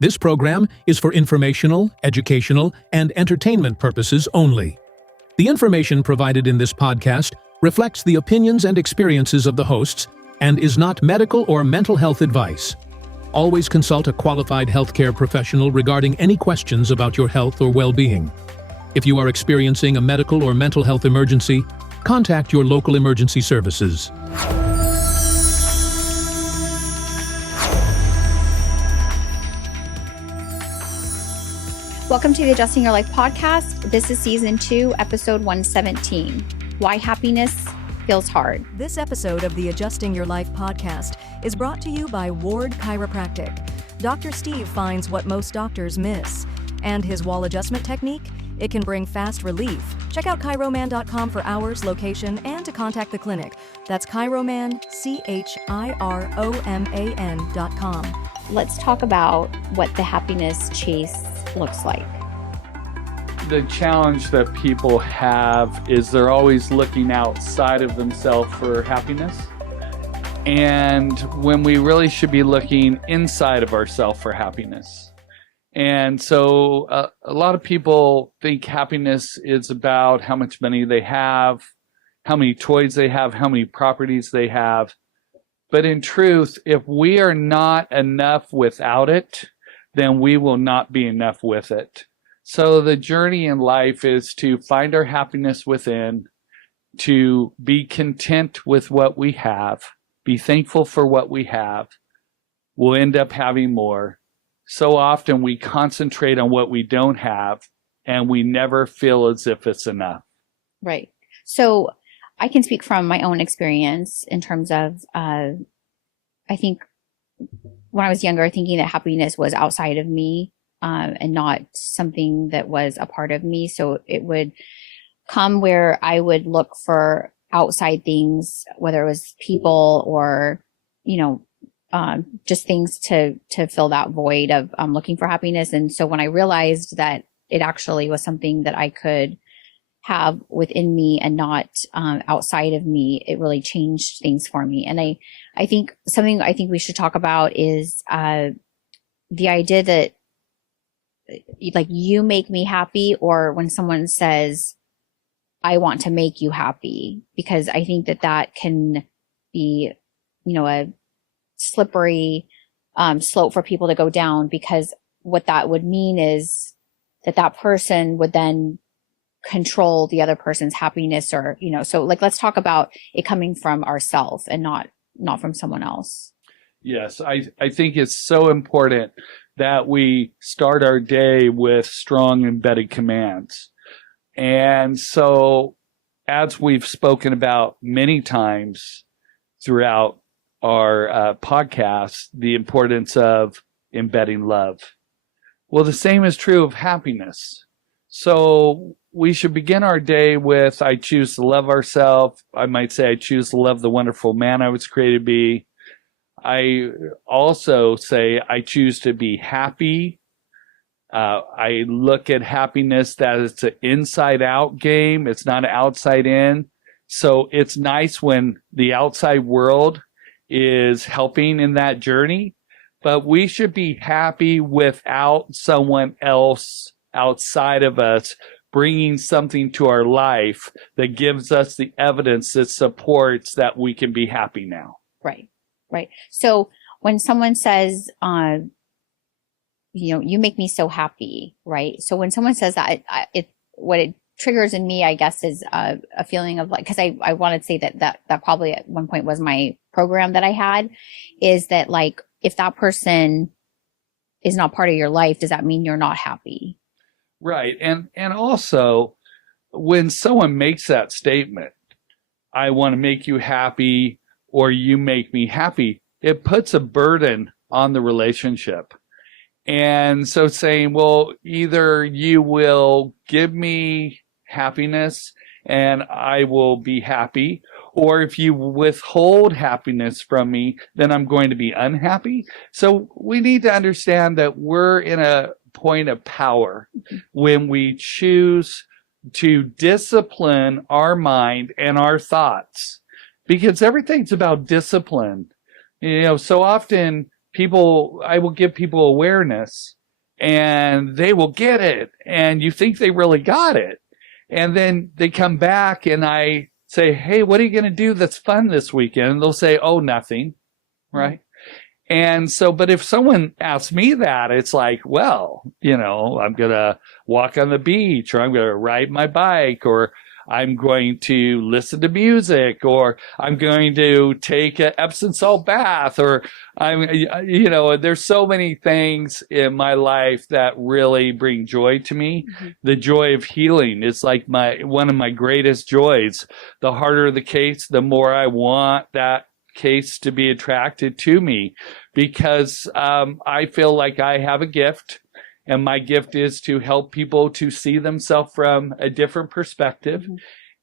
This program is for informational, educational, and entertainment purposes only. The information provided in this podcast reflects the opinions and experiences of the hosts and is not medical or mental health advice. Always consult a qualified healthcare professional regarding any questions about your health or well-being. If you are experiencing a medical or mental health emergency, contact your local emergency services. Welcome to the Adjusting Your Life podcast. This is season 2, episode 117, Why Happiness Feels Hard. This episode of the Adjusting Your Life podcast is brought to you by Ward Chiropractic. Dr. Steve finds what most doctors miss, and his wall adjustment technique, it can bring fast relief. Check out chiroman.com for hours, location, and to contact the clinic. That's chiroman, chiroman.com. Let's talk about what the happiness chase looks like. The challenge that people have is they're always looking outside of themselves for happiness. And when we really should be looking inside of ourselves for happiness. And so a lot of people think happiness is about how much money they have, how many toys they have, how many properties they have. But in truth, if we are not enough without it, then we will not be enough with it. So the journey in life is to find our happiness within, to be content with what we have, be thankful for what we have. We'll end up having more. So often we concentrate on what we don't have, and we never feel as if it's enough. Right. So I can speak from my own experience in terms of, I think when I was younger, thinking that happiness was outside of me and not something that was a part of me. So it would come where I would look for outside things, whether it was people or, just things to fill that void of looking for happiness. And so when I realized that it actually was something that I could have within me and not outside of me, it really changed things for me. And I think something I think we should talk about is the idea that like you make me happy, or when someone says, I want to make you happy, because I think that can be, a slippery slope for people to go down, because what that would mean is that person would then control the other person's happiness, or so like let's talk about it coming from ourselves and not from someone else. Yes, I think it's so important that we start our day with strong embedded commands. And so as we've spoken about many times throughout our podcast, the importance of embedding love. Well, the same is true of happiness. So we should begin our day with, I choose to love ourselves. I might say, I choose to love the wonderful man I was created to be. I also say, I choose to be happy. I look at happiness that it's an inside out game. It's not an outside in. So it's nice when the outside world is helping in that journey, but we should be happy without someone else outside of us bringing something to our life that gives us the evidence that supports that we can be happy now. Right. So when someone says, you make me so happy, right? So when someone says that, what it triggers in me, I guess, is a feeling of like, because I want to say that probably at one point was my program that I had, is that like, if that person is not part of your life, does that mean you're not happy? Right. And also, when someone makes that statement, I want to make you happy, or you make me happy, it puts a burden on the relationship. And so saying, well, either you will give me happiness and I will be happy, or if you withhold happiness from me, then I'm going to be unhappy. So we need to understand that we're in a point of power when we choose to discipline our mind and our thoughts, because everything's about discipline. So often I will give people awareness and they will get it. And you think they really got it. And then they come back and I say, hey, what are you going to do that's fun this weekend? And they'll say, oh, nothing. Right. And so, but if someone asks me that, it's like, well, I'm going to walk on the beach, or I'm going to ride my bike, or I'm going to listen to music, or I'm going to take an Epsom salt bath, or there's so many things in my life that really bring joy to me. Mm-hmm. The joy of healing is like one of my greatest joys. The harder the case, the more I want that case to be attracted to me, because I feel like I have a gift, and my gift is to help people to see themselves from a different perspective. Mm-hmm.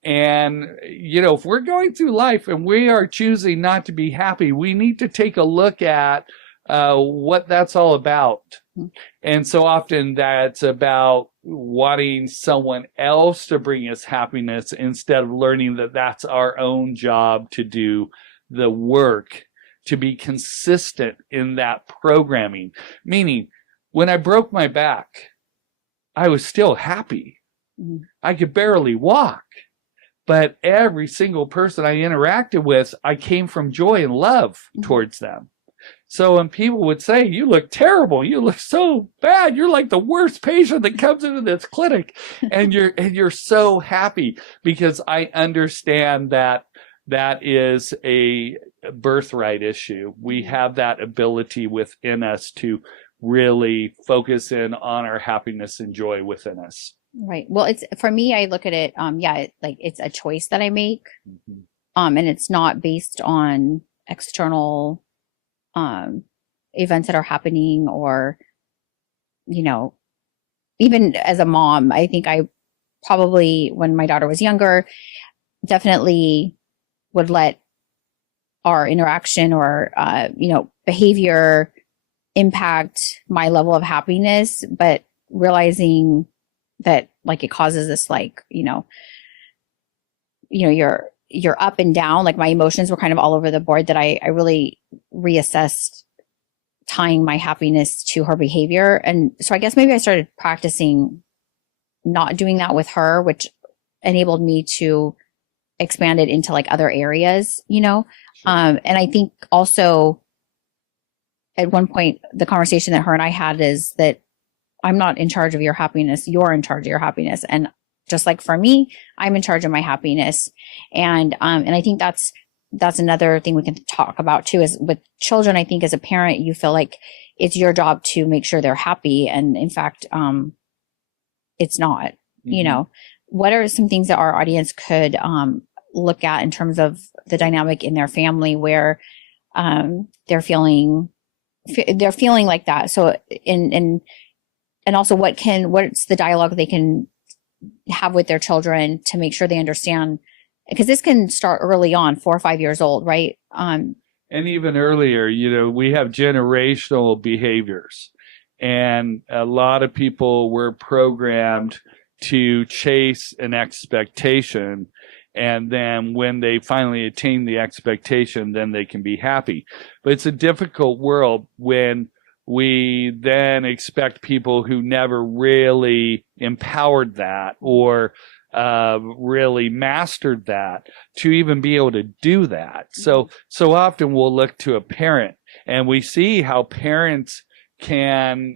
And, if we're going through life and we are choosing not to be happy, we need to take a look at what that's all about. Mm-hmm. And so often that's about wanting someone else to bring us happiness instead of learning that that's our own job to do the work, to be consistent in that programming. Meaning, when I broke my back, I was still happy. Mm-hmm. I could barely walk. But every single person I interacted with, I came from joy and love mm-hmm. towards them. So when people would say, you look terrible, you look so bad, you're like the worst patient that comes into this clinic, and you're so happy, because I understand that is a birthright issue. We have that ability within us to really focus in on our happiness and joy within us. Right. Well, it's, for me, I look at it, it's a choice that I make. Mm-hmm. And it's not based on external, events that are happening, or, even as a mom, I think I probably, when my daughter was younger, definitely would let our interaction or, behavior impact my level of happiness, but realizing that it causes this, you're up and down, my emotions were kind of all over the board, that I really reassessed tying my happiness to her behavior. And so I guess maybe I started practicing not doing that with her, which enabled me to expand it into other areas, Sure. And I think also at one point, the conversation that her and I had is that I'm not in charge of your happiness. You're in charge of your happiness. And just like for me, I'm in charge of my happiness. And I think that's another thing we can talk about too, is with children. I think as a parent, you feel like it's your job to make sure they're happy. And in fact, it's not. Mm-hmm. What are some things that our audience could look at in terms of the dynamic in their family where they're feeling like that? So and also what's the dialogue they can have with their children to make sure they understand, because this can start early on, 4 or 5 years old, right? And even earlier, we have generational behaviors, and a lot of people were programmed to chase an expectation. And then when they finally attain the expectation, then they can be happy. But it's a difficult world when we then expect people who never really empowered that or really mastered that to even be able to do that. So often we'll look to a parent, and we see how parents can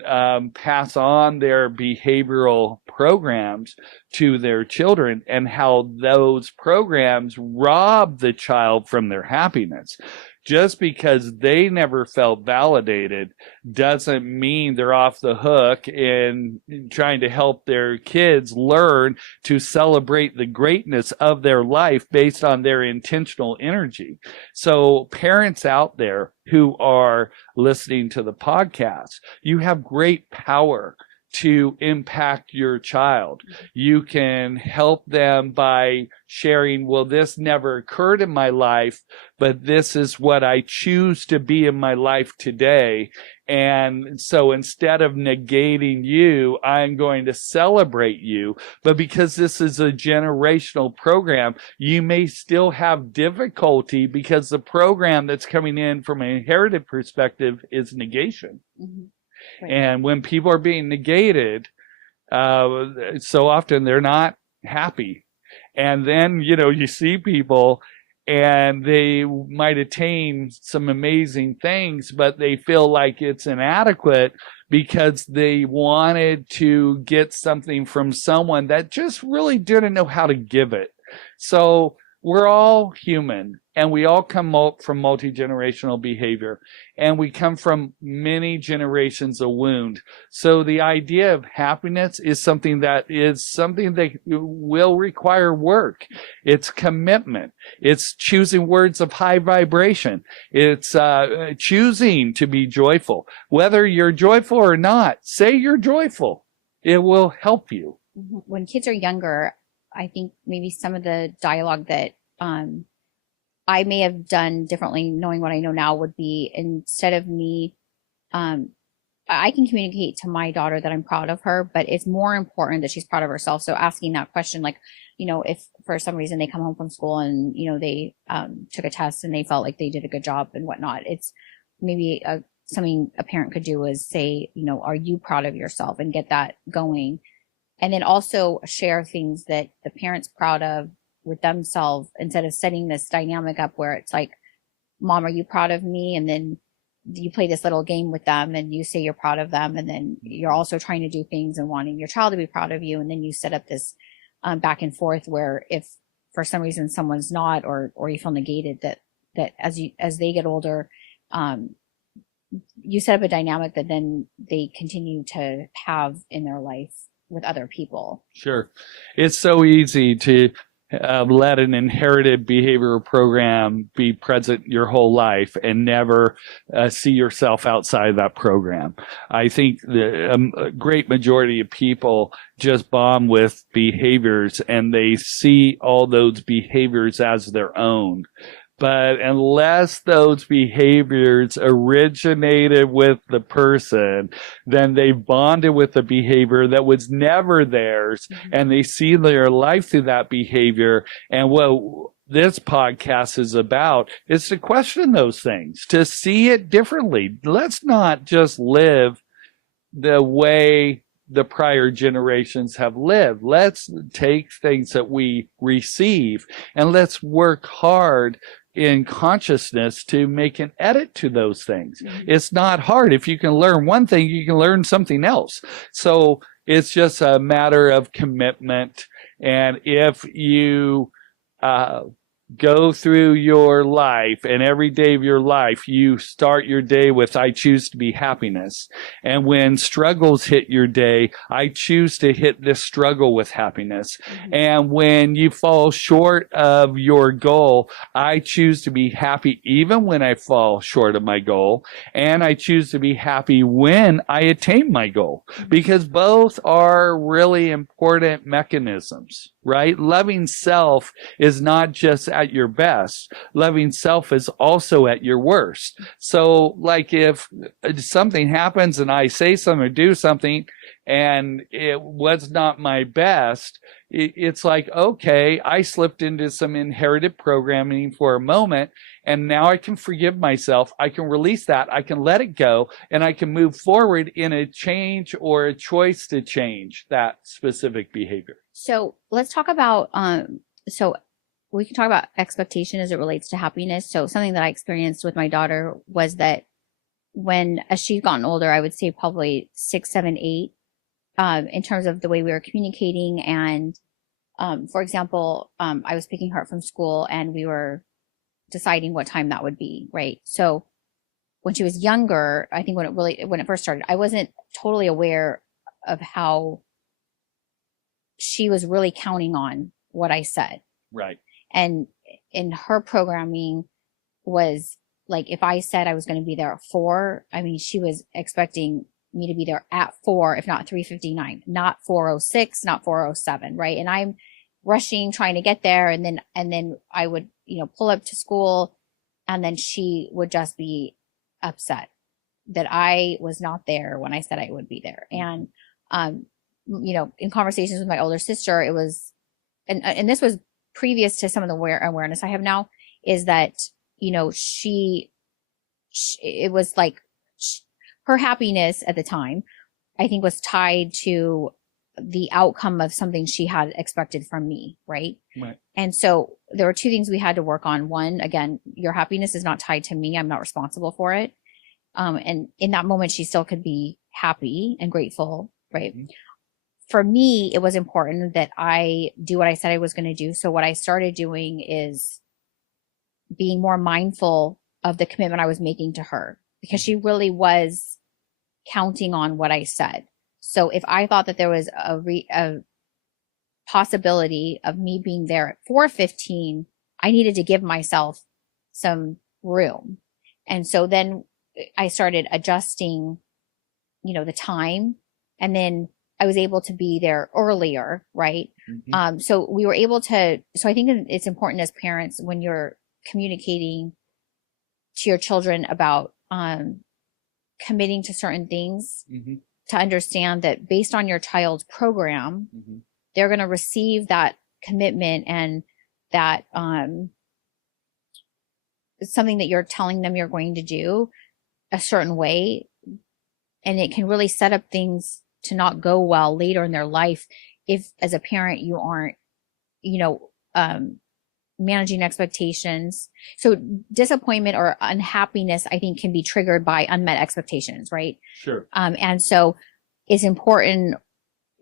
pass on their behavioral programs to their children, and how those programs rob the child from their happiness. Just because they never felt validated doesn't mean they're off the hook in trying to help their kids learn to celebrate the greatness of their life based on their intentional energy. So parents out there who are listening to the podcast, you have great power to impact your child. You can help them by sharing, well, this never occurred in my life, but this is what I choose to be in my life today. And so instead of negating you, I'm going to celebrate you. But because this is a generational program, you may still have difficulty because the program that's coming in from an inherited perspective is negation. Mm-hmm. Right. And when people are being negated, so often they're not happy. And then, you see people and they might attain some amazing things, but they feel like it's inadequate because they wanted to get something from someone that just really didn't know how to give it. So we're all human, and we all come from multi-generational behavior, and we come from many generations of wound. So the idea of happiness is something that will require work. It's commitment. It's choosing words of high vibration. It's choosing to be joyful. Whether you're joyful or not, say you're joyful. It will help you. When kids are younger, I think maybe some of the dialogue that I may have done differently, knowing what I know now, would be instead of me, I can communicate to my daughter that I'm proud of her, but it's more important that she's proud of herself. So asking that question, like, if for some reason they come home from school and, they took a test and they felt like they did a good job and whatnot, it's maybe something a parent could do is say, are you proud of yourself, and get that going. And then also share things that the parent's proud of with themselves, instead of setting this dynamic up where it's like, Mom, are you proud of me? And then you play this little game with them and you say you're proud of them. And then you're also trying to do things and wanting your child to be proud of you. And then you set up this back and forth where if for some reason someone's not, or you feel negated, that as they get older, you set up a dynamic that then they continue to have in their life with other people. Sure. It's so easy to let an inherited behavioral program be present your whole life and never see yourself outside of that program. I think a great majority of people just bomb with behaviors and they see all those behaviors as their own. But unless those behaviors originated with the person, then they bonded with the behavior that was never theirs, and they see their life through that behavior. And what this podcast is about is to question those things, to see it differently. Let's not just live the way the prior generations have lived. Let's take things that we receive and let's work hard in consciousness to make an edit to those things. It's not hard. If you can learn one thing, you can learn something else. So it's just a matter of commitment. And if you go through your life, and every day of your life, you start your day with, I choose to be happiness. And when struggles hit your day, I choose to hit this struggle with happiness. And when you fall short of your goal, I choose to be happy even when I fall short of my goal. And I choose to be happy when I attain my goal, because both are really important mechanisms. Right? Loving self is not just at your best. Loving self is also at your worst. So, like, if something happens and I say something or do something and it was not my best, it's like, okay, I slipped into some inherited programming for a moment, and now I can forgive myself. I can release that. I can let it go, and I can move forward in a change or a choice to change that specific behavior. So let's talk about, so we can talk about expectation as it relates to happiness. So something that I experienced with my daughter was that as she's gotten older, I would say probably 6, 7, 8, in terms of the way we were communicating. And, for example, I was picking her up from school and we were deciding what time that would be. Right. So when she was younger, I think when it first started, I wasn't totally aware of how she was really counting on what I said. Right. And in her programming was like, if I said I was going to be there at 4, I mean, she was expecting me to be there at 4, if not 3:59, not 4:06, not 4:07. Right. And I'm rushing, trying to get there. And then I would, pull up to school, and then she would just be upset that I was not there when I said I would be there. And, in conversations with my older sister, it was, and this was previous to some of the awareness I have now, is that, it was like her happiness at the time, I think, was tied to the outcome of something she had expected from me. Right. And so there were two things we had to work on. One, again, your happiness is not tied to me. I'm not responsible for it. And in that moment, she still could be happy and grateful. Right. Mm-hmm. For me, it was important that I do what I said I was going to do. So what I started doing is being more mindful of the commitment I was making to her, because she really was counting on what I said. So if I thought that there was a possibility of me being there at 4:15, I needed to give myself some room. And so then I started adjusting, the time, and then I was able to be there earlier. Right. Mm-hmm. So we were able to, so I think it's important as parents, when you're communicating to your children about, committing to certain things, mm-hmm. to understand that based on your child's program, mm-hmm. they're going to receive that commitment, and that, something that you're telling them you're going to do a certain way. And it can really set up things to not go well later in their life if, as a parent, you aren't, managing expectations. So disappointment or unhappiness, I think, can be triggered by unmet expectations, right? Sure. And so it's important,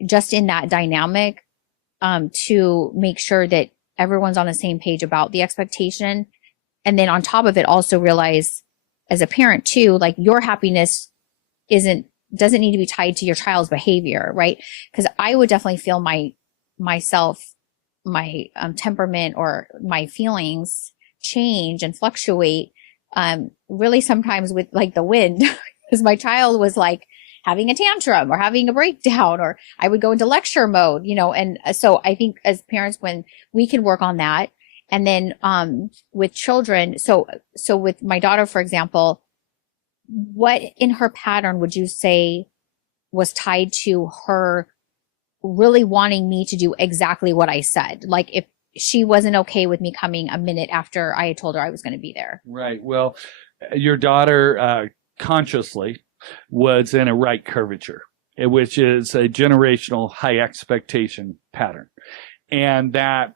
just in that dynamic, to make sure that everyone's on the same page about the expectation. And then on top of it, also realize, as a parent too, like, your happiness doesn't need to be tied to your child's behavior, right? Because I would definitely feel my temperament or my feelings change and fluctuate, really sometimes with, like, the wind, because my child was like having a tantrum or having a breakdown, or I would go into lecture mode, and so I think as parents, when we can work on that. And then, with children, so with my daughter, for example, what in her pattern would you say was tied to her really wanting me to do exactly what I said? Like, if she wasn't okay with me coming a minute after I had told her I was going to be there. Right. Well, your daughter consciously was in a right curvature, which is a generational high expectation pattern. And that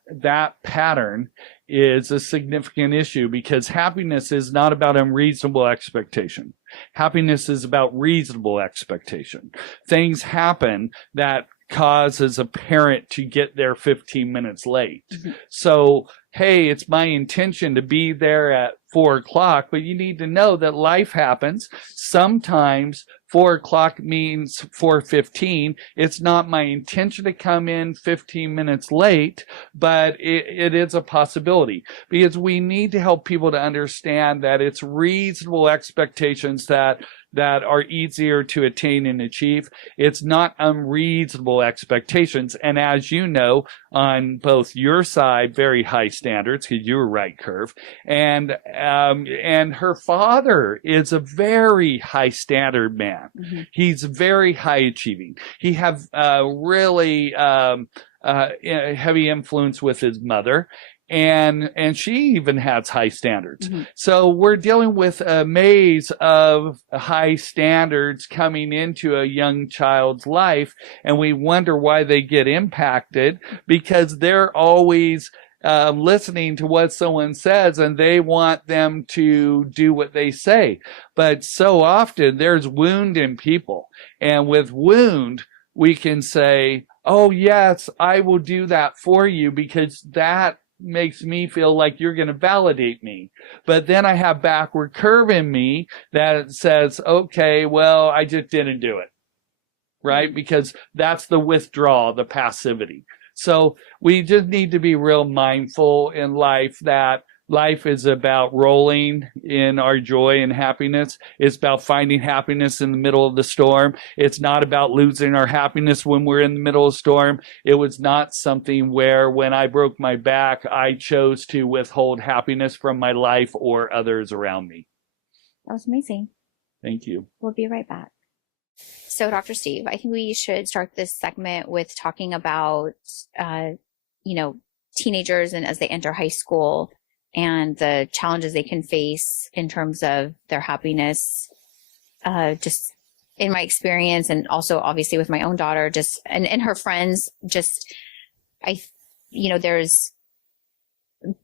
pattern is a significant issue, because happiness is not about unreasonable expectation. Happiness is about reasonable expectation. Things happen that causes a parent to get there 15 minutes late. Mm-hmm. So, hey, it's my intention to be there at 4:00, but you need to know that life happens. Sometimes 4:00 means 4:15. It's not my intention to come in 15 minutes late, but it is a possibility, because we need to help people to understand that it's reasonable expectations that are easier to attain and achieve. It's not unreasonable expectations. And as you know, on both your side, very high standards, because you were right curve, and her father is a very high standard man. Mm-hmm. He's very high achieving. He have really heavy influence with his mother. And she even has high standards. Mm-hmm. So we're dealing with a maze of high standards coming into a young child's life, and we wonder why they get impacted, because they're always listening to what someone says, and they want them to do what they say. But so often there's wound in people, and with wound, we can say, oh yes, I will do that for you, because that makes me feel like you're going to validate me. But then I have backward curve in me that says, okay, well, I just didn't do it. Right? Because that's the withdrawal, the passivity. So we just need to be real mindful in life that life is about rolling in our joy and happiness. It's about finding happiness in the middle of the storm. It's not about losing our happiness when we're in the middle of the storm. It was not something where, when I broke my back, I chose to withhold happiness from my life or others around me. That was amazing. Thank you. We'll be right back. So, Dr. Steve, I think we should start this segment with talking about, teenagers and as they enter high school and the challenges they can face in terms of their happiness. Just in my experience, and also obviously with my own daughter, just and her friends,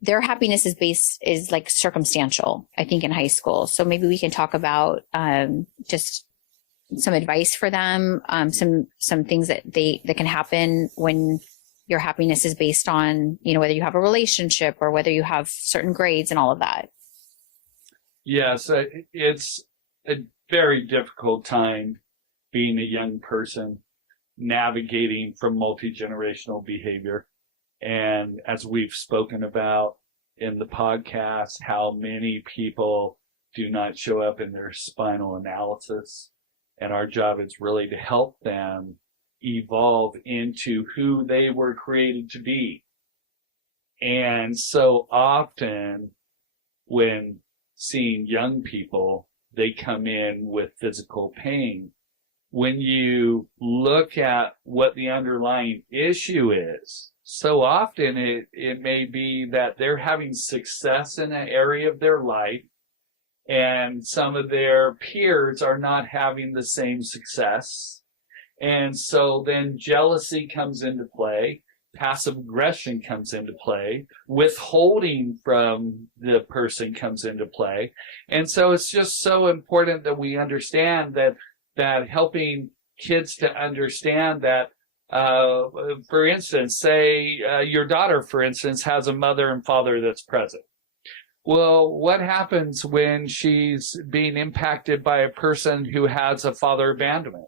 their happiness is like circumstantial, I think, in high school. So maybe we can talk about just some advice for them, some things that can happen when your happiness is based on, whether you have a relationship or whether you have certain grades and all of that. Yes, it's a very difficult time being a young person, navigating from multi-generational behavior. And as we've spoken about in the podcast, how many people do not show up in their spinal analysis. And our job is really to help them evolve into who they were created to be. And so often when seeing young people, they come in with physical pain. When you look at what the underlying issue is, so often it may be that they're having success in an area of their life, and some of their peers are not having the same success. And so then jealousy comes into play, passive aggression comes into play, withholding from the person comes into play. And so it's just so important that we understand that helping kids to understand that, for instance, say your daughter, for instance, has a mother and father that's present. Well, what happens when she's being impacted by a person who has a father abandonment?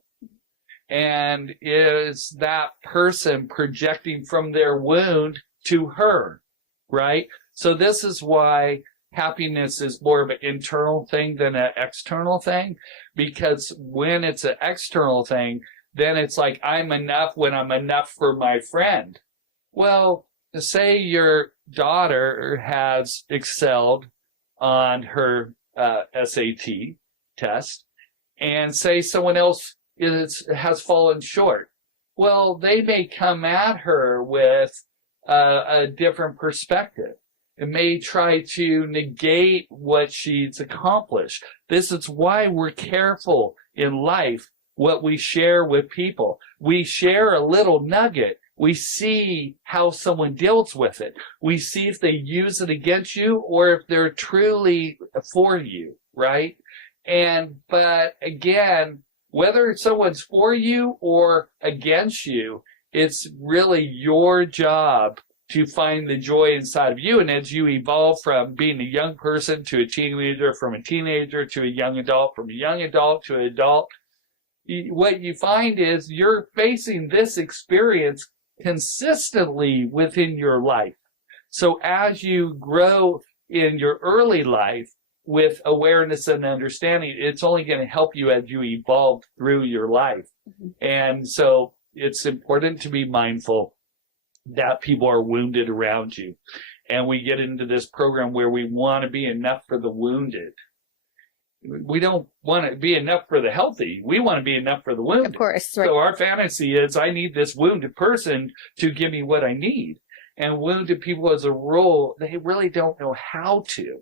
And is that person projecting from their wound to her, right? So this is why happiness is more of an internal thing than an external thing, because when it's an external thing, then it's like, I'm enough when I'm enough for my friend. Well, say your daughter has excelled on her SAT test, and say someone else has fallen short. Well, they may come at her with a different perspective. It may try to negate what she's accomplished. This is why we're careful in life what we share with people. We share a little nugget. We see how someone deals with it. We see if they use it against you or if they're truly for you, right? But again, whether someone's for you or against you, it's really your job to find the joy inside of you. And as you evolve from being a young person to a teenager, from a teenager to a young adult, from a young adult to an adult, what you find is you're facing this experience consistently within your life. So as you grow in your early life with awareness and understanding, it's only going to help you as you evolve through your life. Mm-hmm. And so it's important to be mindful that people are wounded around you. And we get into this program where we want to be enough for the wounded. We don't want to be enough for the healthy. We want to be enough for the wounded. Of course. Right. So our fantasy is, I need this wounded person to give me what I need. And wounded people as a rule, they really don't know how to.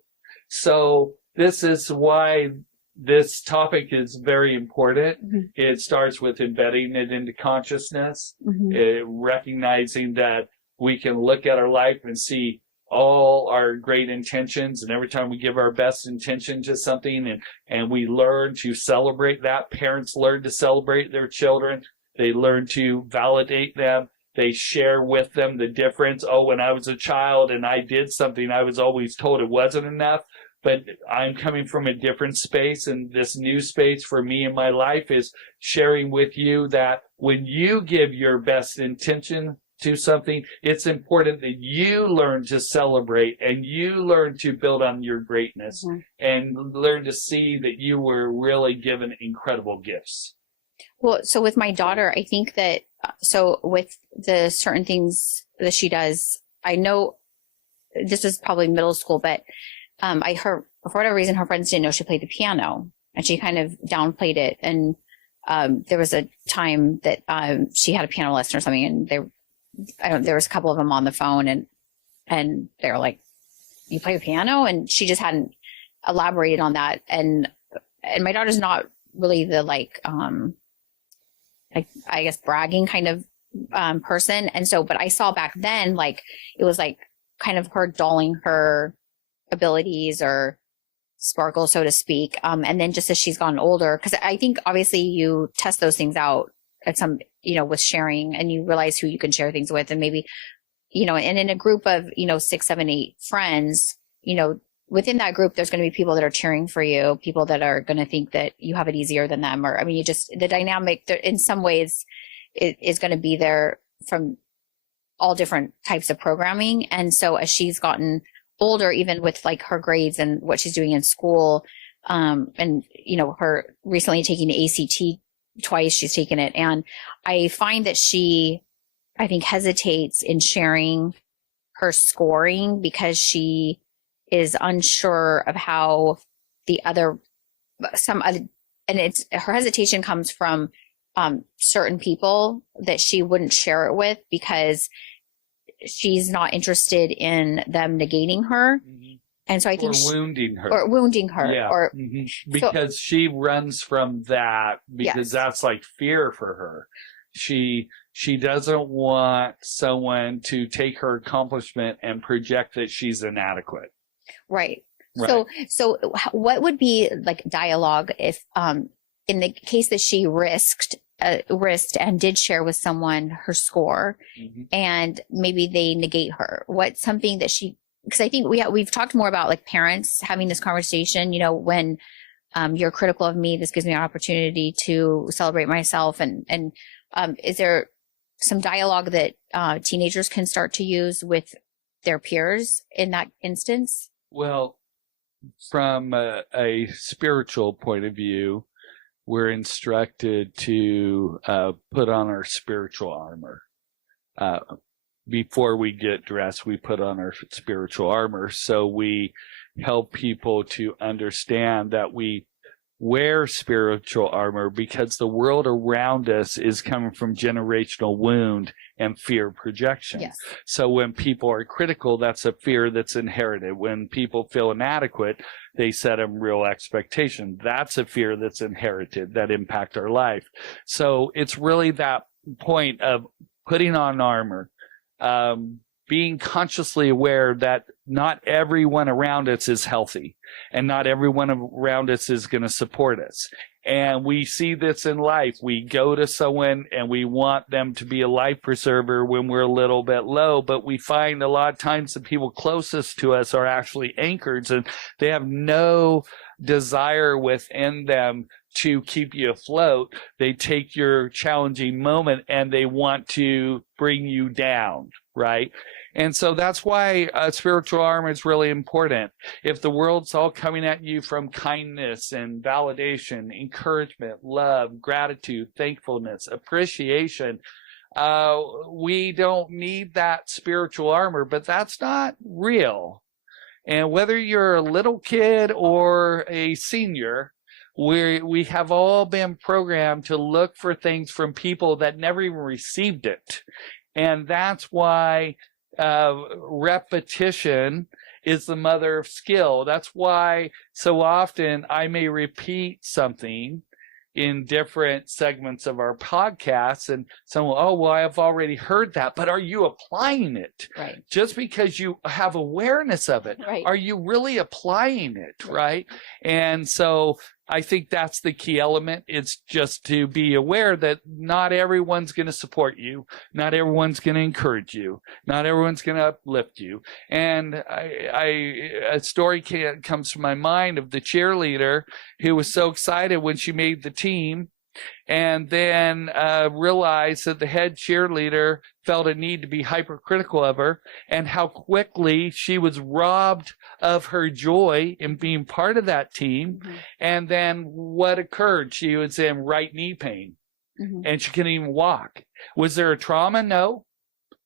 So this is why this topic is very important. Mm-hmm. It starts with embedding it into consciousness, recognizing that we can look at our life and see all our great intentions, and every time we give our best intention to something and we learn to celebrate that, parents learn to celebrate their children, they learn to validate them, they share with them the difference. Oh, when I was a child and I did something, I was always told it wasn't enough, but I'm coming from a different space, and this new space for me in my life is sharing with you that when you give your best intention to something, it's important that you learn to celebrate and you learn to build on your greatness and learn to see that you were really given incredible gifts. Well, so with my daughter, I think that, so with the certain things that she does, I know this is probably middle school, but for whatever reason, her friends didn't know she played the piano. and she kind of downplayed it. And there was a time that she had a piano lesson or something, and there was a couple of them on the phone, and they were like, "You play the piano?" And she just hadn't elaborated on that. And my daughter's not really the I guess bragging kind of person. And so, but I saw back then, like, it was like kind of her dulling her abilities or sparkle, so to speak. And then just as she's gotten older, because I think obviously you test those things out at some, with sharing, and you realize who you can share things with. And maybe, and in a group of, 6, 7, 8 friends, within that group, there's going to be people that are cheering for you, people that are going to think that you have it easier than them. Or, the dynamic in some ways is going to be there from all different types of programming. And so as she's gotten older, even with like her grades and what she's doing in school, and, her recently taking the ACT twice, she's taken it. And I find that I think hesitates in sharing her scoring because she is unsure of how her hesitation comes from certain people that she wouldn't share it with because she's not interested in them negating her. Mm-hmm. And so I think wounding her. Yeah. Because she runs from that because that's like fear for her. She doesn't want someone to take her accomplishment and project that she's inadequate. Right. So what would be like dialogue if, in the case that she risked and did share with someone her score, mm-hmm. and maybe they negate her? What's something that because I think we've talked more about like parents having this conversation, when you're critical of me, this gives me an opportunity to celebrate myself. And is there some dialogue that teenagers can start to use with their peers in that instance? Well, from a spiritual point of view, we're instructed to put on our spiritual armor. Before we get dressed, we put on our spiritual armor. So we help people to understand that we wear spiritual armor because the world around us is coming from generational wound and fear projection. Yes. So when people are critical, that's a fear that's inherited. When people feel inadequate, they set a real expectation. That's a fear that's inherited that impact our life. So it's really that point of putting on armor, being consciously aware that not everyone around us is healthy and not everyone around us is going to support us. And we see this in life. We go to someone and we want them to be a life preserver when we're a little bit low, but we find a lot of times the people closest to us are actually anchors and they have no desire within them to keep you afloat. They take your challenging moment and they want to bring you down, right? And so that's why spiritual armor is really important. If the world's all coming at you from kindness and validation, encouragement, love, gratitude, thankfulness, appreciation, we don't need that spiritual armor, but that's not real. And whether you're a little kid or a senior, we have all been programmed to look for things from people that never even received it. And that's why repetition is the mother of skill. That's why so often I may repeat something in different segments of our podcasts and someone, oh, well, I've already heard that, but are you applying it? Right. Just because you have awareness of it, right. Are you really applying it? Right. And so I think that's the key element. It's just to be aware that not everyone's going to support you. Not everyone's going to encourage you. Not everyone's going to uplift you. And a story comes to my mind of the cheerleader who was so excited when she made the team and then realized that the head cheerleader felt a need to be hypercritical of her and how quickly she was robbed of her joy in being part of that team. Mm-hmm. And then what occurred? She was in right knee pain, mm-hmm. and she couldn't even walk. Was there a trauma? No.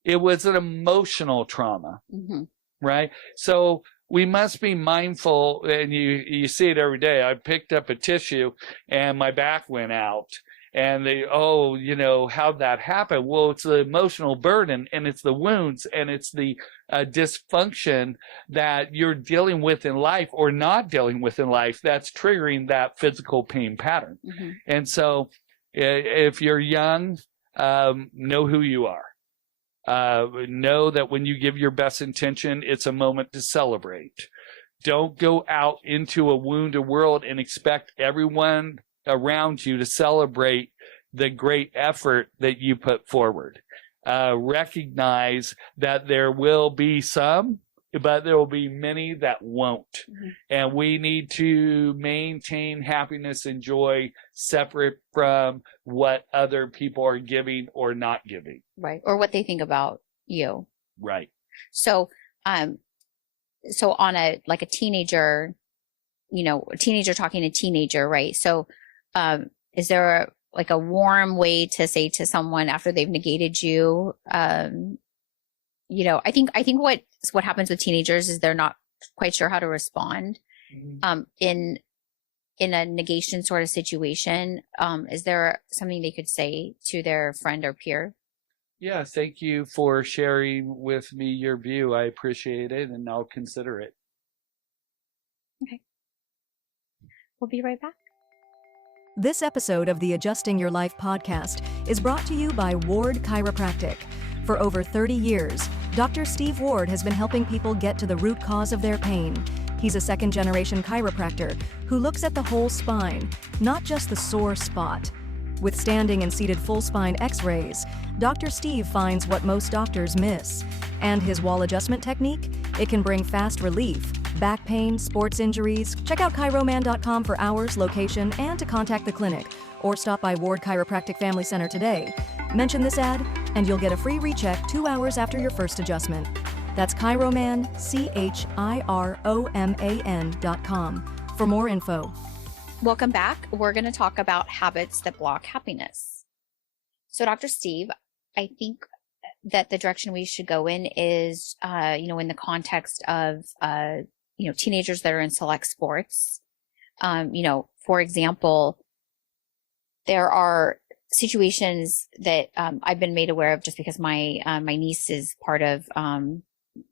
It was an emotional trauma, mm-hmm. right? So we must be mindful, and you see it every day. I picked up a tissue and my back went out. And how'd that happen? Well, it's the emotional burden, and it's the wounds, and it's the dysfunction that you're dealing with in life or not dealing with in life that's triggering that physical pain pattern. Mm-hmm. And so if you're young, know who you are. Know that when you give your best intention, it's a moment to celebrate. Don't go out into a wounded world and expect everyone around you to celebrate the great effort that you put forward. Recognize that there will be some, but there will be many that won't. Mm-hmm. And we need to maintain happiness and joy separate from what other people are giving or not giving. Right. Or what they think about you. Right. So, on a teenager, a teenager talking to teenager, right? So, is there a warm way to say to someone after they've negated you? I think what happens with teenagers is they're not quite sure how to respond. Mm-hmm. In a negation sort of situation. Is there something they could say to their friend or peer? Yeah, thank you for sharing with me your view. I appreciate it, and I'll consider it. Okay. We'll be right back. This episode of the Adjusting Your Life podcast is brought to you by Ward Chiropractic. For over 30 years, Dr. Steve Ward has been helping people get to the root cause of their pain. He's a second-generation chiropractor who looks at the whole spine, not just the sore spot. With standing and seated full spine x-rays, Dr. Steve finds what most doctors miss. And his wall adjustment technique? It can bring fast relief. Back pain, sports injuries. Check out chiroman.com for hours, location, and to contact the clinic. Or stop by Ward Chiropractic Family Center today. Mention this ad, and you'll get a free recheck 2 hours after your first adjustment. That's Chiroman, CHIROMAN.com for more info. Welcome back. We're going to talk about habits that block happiness. So, Dr. Steve, I think that the direction we should go in is, in the context of, teenagers that are in select sports. For example, there are situations that I've been made aware of just because my niece is part of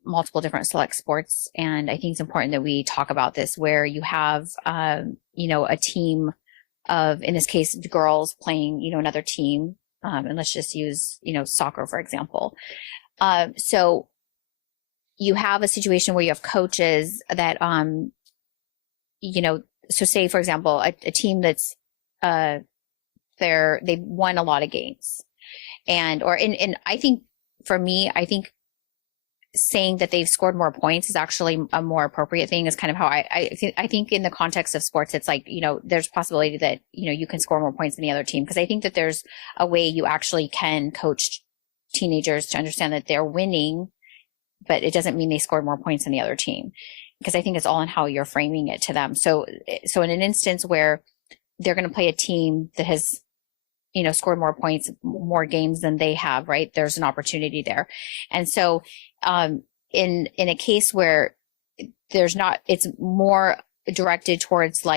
multiple different select sports, and I think it's important that we talk about this, where you have a team of, in this case, girls playing another team, and let's just use soccer for example. So you have a situation where you have coaches that so say for example a team that's they've won a lot of games, and I think for me, I think saying that they've scored more points is actually a more appropriate thing. Is kind of how I think in the context of sports, it's like, there's a possibility that, you can score more points than the other team. Because I think that there's a way you actually can coach teenagers to understand that they're winning, but it doesn't mean they scored more points than the other team. Because I think it's all in how you're framing it to them. So in an instance where they're going to play a team that has, scored more points, more games than they have, right? There's an opportunity there. And so, in a case where there's not, it's more directed towards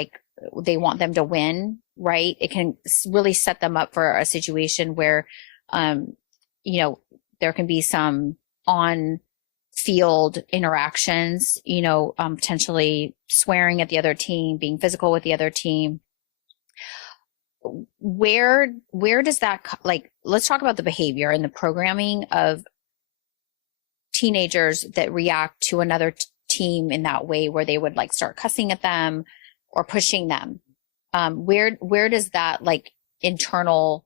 they want them to win, right? It can really set them up for a situation where, there can be some on field interactions, potentially swearing at the other team, being physical with the other team. Where does that, let's talk about the behavior and the programming of teenagers that react to another team in that way, where they would start cussing at them or pushing them. Where does that internal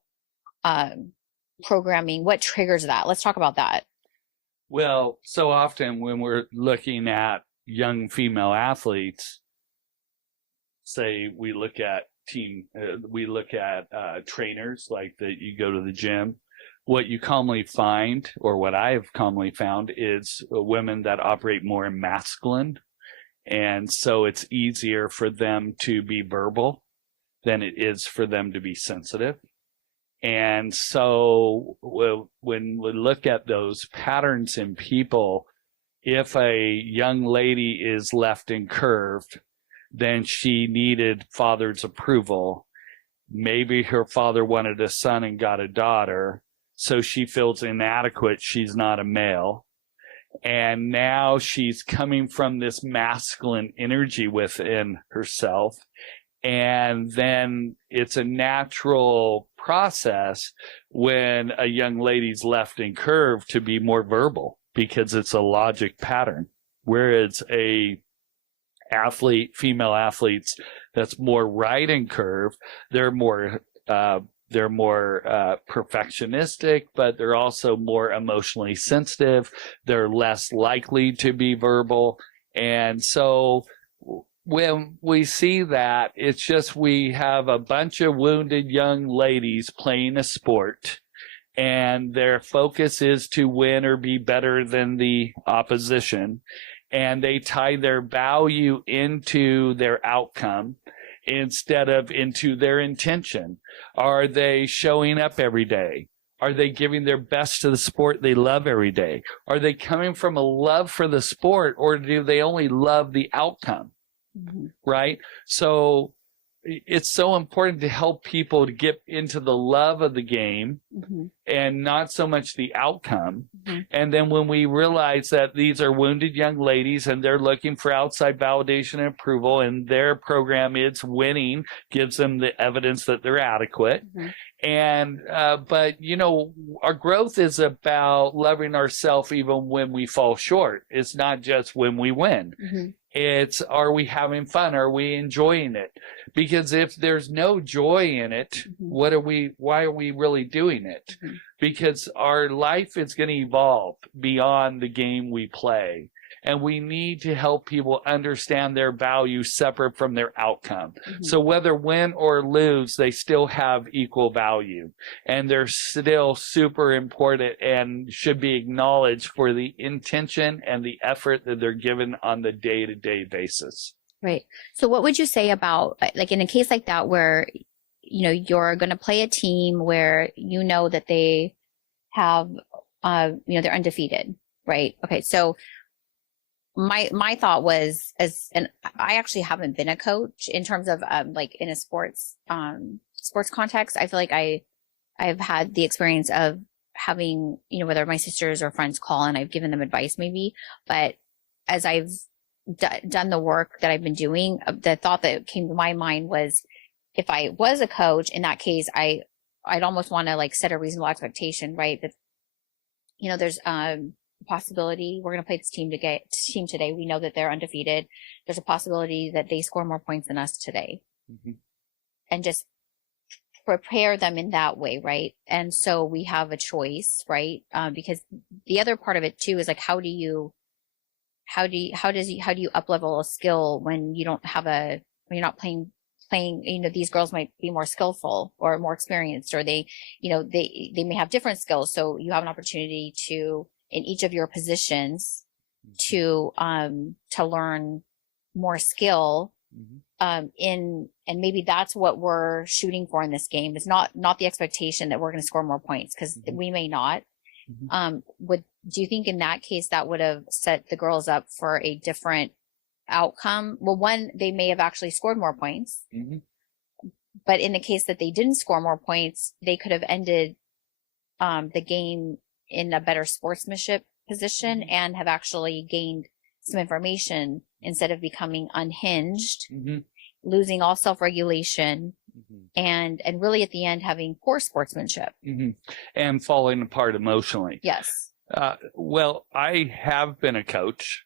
programming, what triggers that? Let's talk about that. Well, so often when we're looking at young female athletes, say we look at trainers, like that you go to the gym, what you commonly find, or what I've commonly found, is women that operate more in masculine. And so it's easier for them to be verbal than it is for them to be sensitive. And so when we look at those patterns in people, if a young lady is left and curved, then she needed father's approval. Maybe her father wanted a son and got a daughter, so she feels inadequate. She's not a male. And now she's coming from this masculine energy within herself. And then it's a natural process when a young lady's left and curved to be more verbal, because it's a logic pattern. Whereas a athlete, female athletes, that's more right and curve, they're more perfectionistic, but they're also more emotionally sensitive. They're less likely to be verbal. And so when we see that, it's just we have a bunch of wounded young ladies playing a sport, and their focus is to win or be better than the opposition. And they tie their value into their outcome instead of into their intention. Are they showing up every day? Are they giving their best to the sport they love every day? Are they coming from a love for the sport, or do they only love the outcome? Mm-hmm. Right? So it's so important to help people to get into the love of the game, mm-hmm. and not so much the outcome. Mm-hmm. And then when we realize that these are wounded young ladies and they're looking for outside validation and approval, and their program is winning, gives them the evidence that they're adequate. Mm-hmm. And, but you know, our growth is about loving ourselves even when we fall short. It's not just when we win. Mm-hmm. It's, are we having fun? Are we enjoying it? Because if there's no joy in it, mm-hmm. Why are we really doing it? Mm-hmm. Because our life is going to evolve beyond the game we play. And we need to help people understand their value separate from their outcome. Mm-hmm. So whether win or lose, they still have equal value. And they're still super important and should be acknowledged for the intention and the effort that they're given on the day-to-day basis. Right. So what would you say about, like, in a case like that where, you know, you're going to play a team where you know that they have, you know, they're undefeated, right? Okay. So my thought was, and I actually haven't been a coach in terms of, like in a sports context. I feel like I've had the experience of having, you know, whether my sisters or friends call and I've given them advice maybe, but as I've done the work that I've been doing, the thought that came to my mind was, if I was a coach in that case, I'd almost want to like set a reasonable expectation, right? That, you know, there's, possibility we're going to play this team today. We know that they're undefeated. There's a possibility that they score more points than us today, mm-hmm. and just prepare them in that way, right? And so we have a choice, right? Because the other part of it too is like, how do you up level a skill when you don't have when you're not playing, you know, these girls might be more skillful or more experienced, or they, you know, they may have different skills. So you have an opportunity to, in each of your positions, to learn more skill, mm-hmm. And maybe that's what we're shooting for in this game, is not the expectation that we're going to score more points, because mm-hmm. we may not. Mm-hmm. Do you think in that case that would have set the girls up for a different outcome? Well, one, they may have actually scored more points, mm-hmm. but in the case that they didn't score more points, they could have ended the game in a better sportsmanship position, mm-hmm. and have actually gained some information instead of becoming unhinged, mm-hmm. losing all self-regulation, mm-hmm. and really at the end having poor sportsmanship, mm-hmm. and falling apart emotionally. Yes. Well, I have been a coach.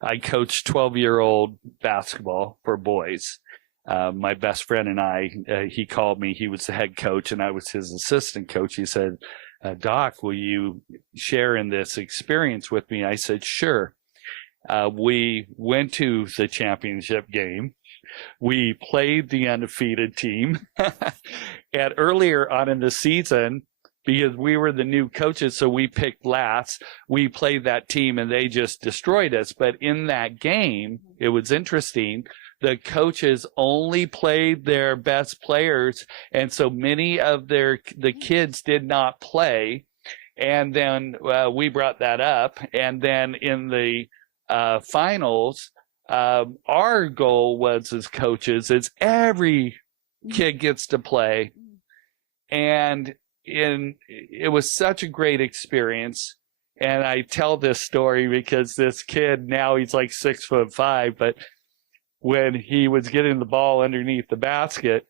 I coached 12-year-old basketball for boys. My best friend and I, he called me, he was the head coach and I was his assistant coach. He said, Doc, will you share in this experience with me? I said, sure. We went to the championship game. We played the undefeated team. And earlier on in the season, because we were the new coaches, so we picked last, we played that team and they just destroyed us. But in that game, it was interesting. The coaches only played their best players, and so many of the kids did not play. And then we brought that up. And then in the finals, our goal was as coaches is every kid gets to play. And it was such a great experience. And I tell this story because this kid, now he's like 6'5", but when he was getting the ball underneath the basket,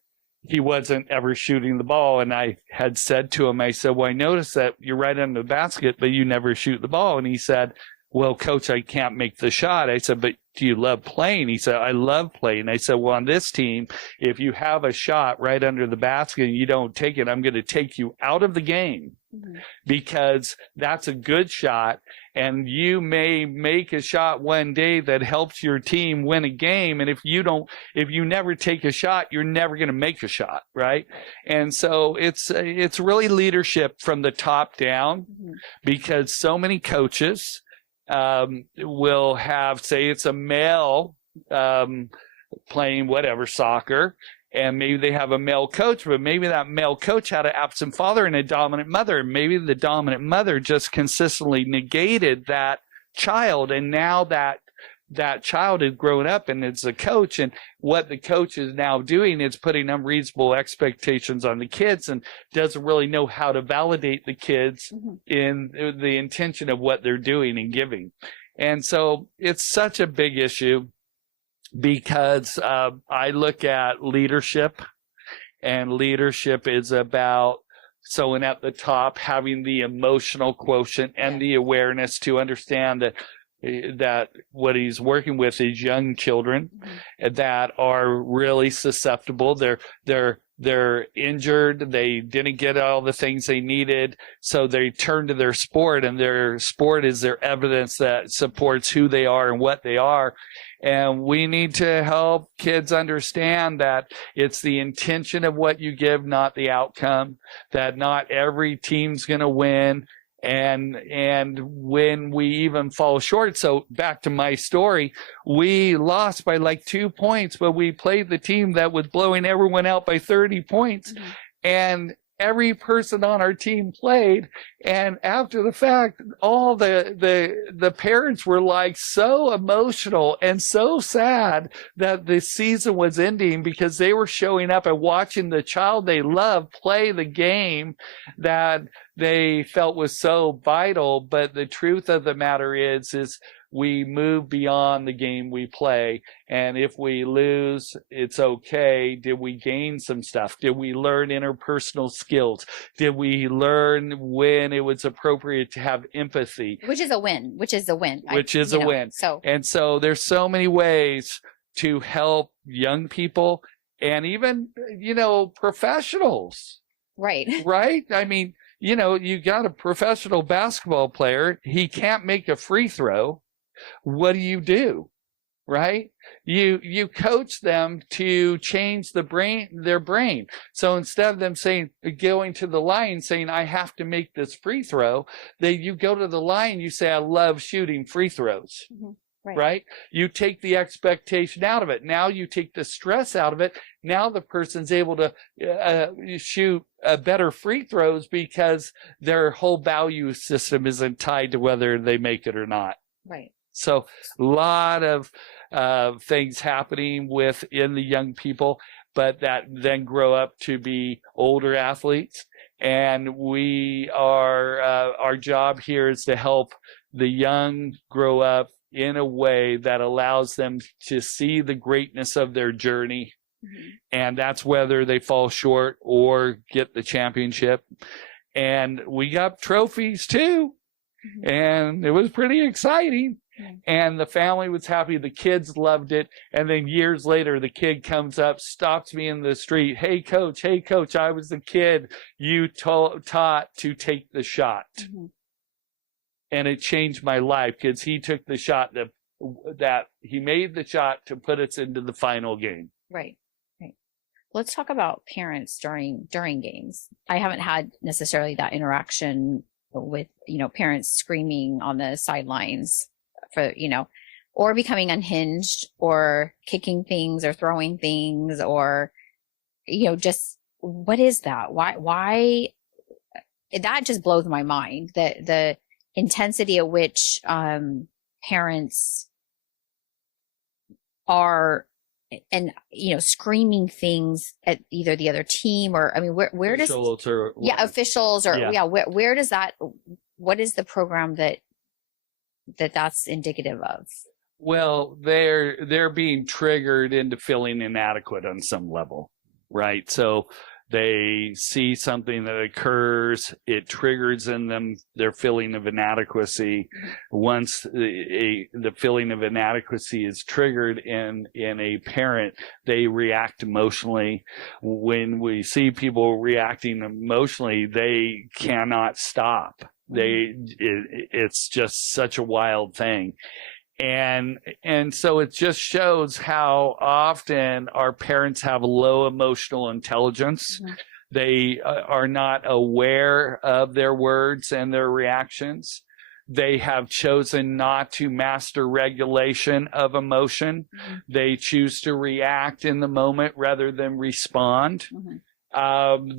he wasn't ever shooting the ball. And I had said to him, I said, well, I noticed that you're right under the basket, but you never shoot the ball. And he said, well, coach, I can't make the shot. I said, but do you love playing? He said, I love playing. I said, well, on this team, if you have a shot right under the basket and you don't take it, I'm going to take you out of the game because that's a good shot. And you may make a shot one day that helps your team win a game. And if you never take a shot, you're never going to make a shot. Right. And so it's really leadership from the top down because so many coaches will have, say it's a male playing whatever soccer, and maybe they have a male coach, but maybe that male coach had an absent father and a dominant mother, and maybe the dominant mother just consistently negated that child, and now that child has grown up and it's a coach, and what the coach is now doing is putting unreasonable expectations on the kids and doesn't really know how to validate the kids in the intention of what they're doing and giving. And so it's such a big issue because I look at leadership, and leadership is about someone at the top having the emotional quotient and the awareness to understand that what he's working with is young children that are really susceptible. They're injured. They didn't get all the things they needed. So they turn to their sport, and their sport is their evidence that supports who they are and what they are. And we need to help kids understand that it's the intention of what you give, not the outcome, that not every team's going to win. And when we even fall short, so back to my story, we lost by like 2 points, but we played the team that was blowing everyone out by 30 points. And every person on our team played. And after the fact, all the parents were like so emotional and so sad that the season was ending because they were showing up and watching the child they love play the game that they felt was so vital. But the truth of the matter is we move beyond the game we play. And if we lose, it's okay. Did we gain some stuff? Did we learn interpersonal skills? Did we learn when it was appropriate to have empathy? Which is a win. So there's so many ways to help young people and even, professionals. Right. Right? I mean, you got a professional basketball player. He can't make a free throw. What do? Right? You coach them to change their brain. So instead of them going to the line saying, I have to make this free throw, you go to the line, you say, I love shooting free throws. Right? You take the expectation out of it. Now you take the stress out of it. Now the person's able to shoot better free throws because their whole value system isn't tied to whether they make it or not. Right. So a lot of things happening within the young people, but that then grow up to be older athletes. And our job here is to help the young grow up in a way that allows them to see the greatness of their journey. And that's whether they fall short or get the championship. And we got trophies too. And it was pretty exciting. And the family was happy. The kids loved it. And then years later, the kid comes up, stops me in the street. Hey, coach, I was the kid you taught to take the shot. And it changed my life because he took the shot that he made the shot to put us into the final game. Right. Let's talk about parents during games. I haven't had necessarily that interaction with, parents screaming on the sidelines for, or becoming unhinged or kicking things or throwing things or, just what is that? Why that just blows my mind, that the intensity at which parents are, and screaming things at either the other team, or I mean, where does officials or where does that, what is the program that's indicative of? Well, they're being triggered into feeling inadequate on some level, right? So they see something that occurs, it triggers in them their feeling of inadequacy. Once the feeling of inadequacy is triggered in a parent, they react emotionally. When we see people reacting emotionally, they cannot stop. It's just such a wild thing. And so it just shows how often our parents have low emotional intelligence. Mm-hmm. They are not aware of their words and their reactions. They have chosen not to master regulation of emotion. Mm-hmm. They choose to react in the moment rather than respond. Mm-hmm.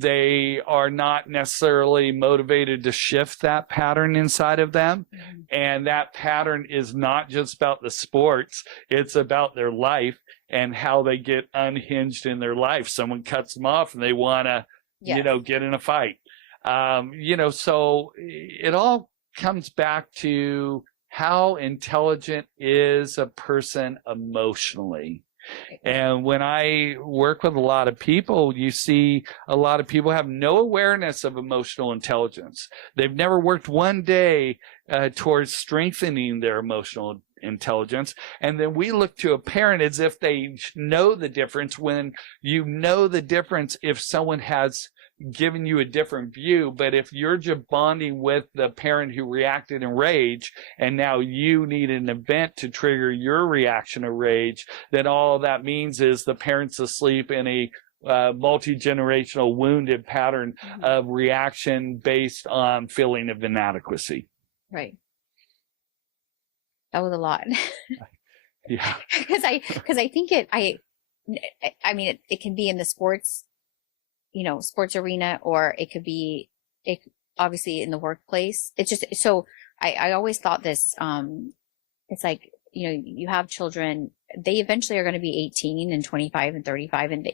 They are not necessarily motivated to shift that pattern inside of them. Mm-hmm. And that pattern is not just about the sports. It's about their life and how they get unhinged in their life. Someone cuts them off and they want to, get in a fight. So it all comes back to how intelligent is a person emotionally. And when I work with a lot of people, you see a lot of people have no awareness of emotional intelligence. They've never worked one day towards strengthening their emotional intelligence. And then we look to a parent as if they know the difference, when you know the difference if someone has given you a different view. But if you're just bonding with the parent who reacted in rage, and now you need an event to trigger your reaction of rage, then all that means is the parent's asleep in a multi-generational wounded pattern of reaction based on feeling of inadequacy. Right. That was a lot. Yeah. Because I think it can be in the sports arena, or it could be obviously in the workplace. It's just, so I always thought this, it's like, you have children, they eventually are going to be 18 and 25 and 35, and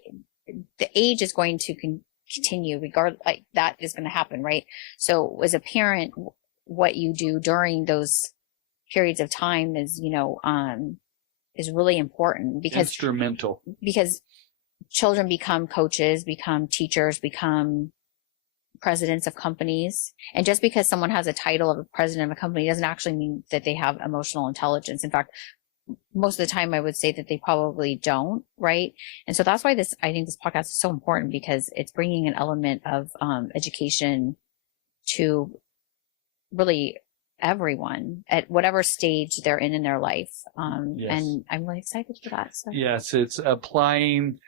the age is going to continue regardless, like that is going to happen. Right. So as a parent, what you do during those periods of time is really important, because instrumental, because children become coaches, become teachers, become presidents of companies. And just because someone has a title of a president of a company doesn't actually mean that they have emotional intelligence. In fact, most of the time I would say that they probably don't. Right. And so that's why I think this podcast is so important, because it's bringing an element of education to really everyone at whatever stage they're in their life. Yes. And I'm really excited for that. So. Yes. It's applying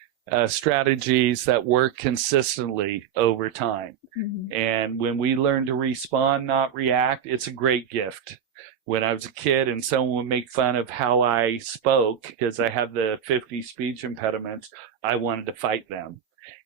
strategies that work consistently over time. Mm-hmm. And when we learn to respond, not react, it's a great gift. When I was a kid and someone would make fun of how I spoke because I have the 50 speech impediments, I wanted to fight them.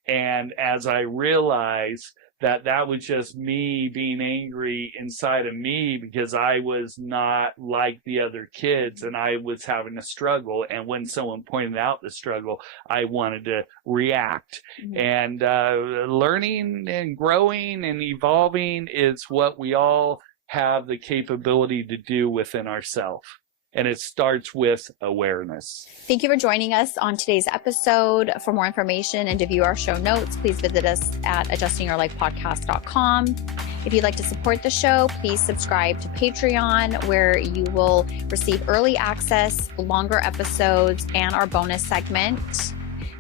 And as I realized that was just me being angry inside of me because I was not like the other kids and I was having a struggle. And when someone pointed out the struggle, I wanted to react. Mm-hmm. And learning and growing and evolving is what we all have the capability to do within ourselves. And it starts with awareness. Thank you for joining us on today's episode. For more information and to view our show notes, please visit us at adjustingyourlifepodcast.com. If you'd like to support the show, please subscribe to Patreon, where you will receive early access, longer episodes, and our bonus segment.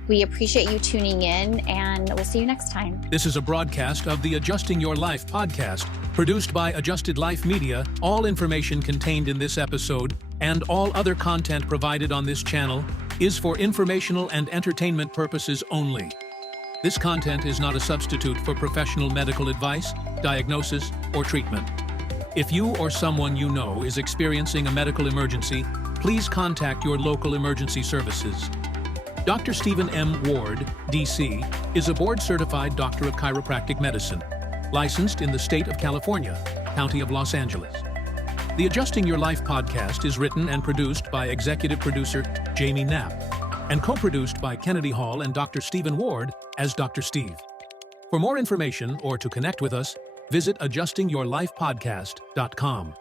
We appreciate you tuning in, and we'll see you next time. This is a broadcast of the Adjusting Your Life podcast, produced by Adjusted Life Media. All information contained in this episode and all other content provided on this channel is for informational and entertainment purposes only. This content is not a substitute for professional medical advice, diagnosis, or treatment. If you or someone you know is experiencing a medical emergency, please contact your local emergency services. Dr. Stephen M. Ward, D.C., is a board-certified doctor of chiropractic medicine. licensed in the state of California, County of Los Angeles. The Adjusting Your Life podcast is written and produced by executive producer Jamie Knapp and co-produced by Kennedi Hall and Dr. Stephen Ward as Dr. Steve. For more information or to connect with us, visit adjustingyourlifepodcast.com.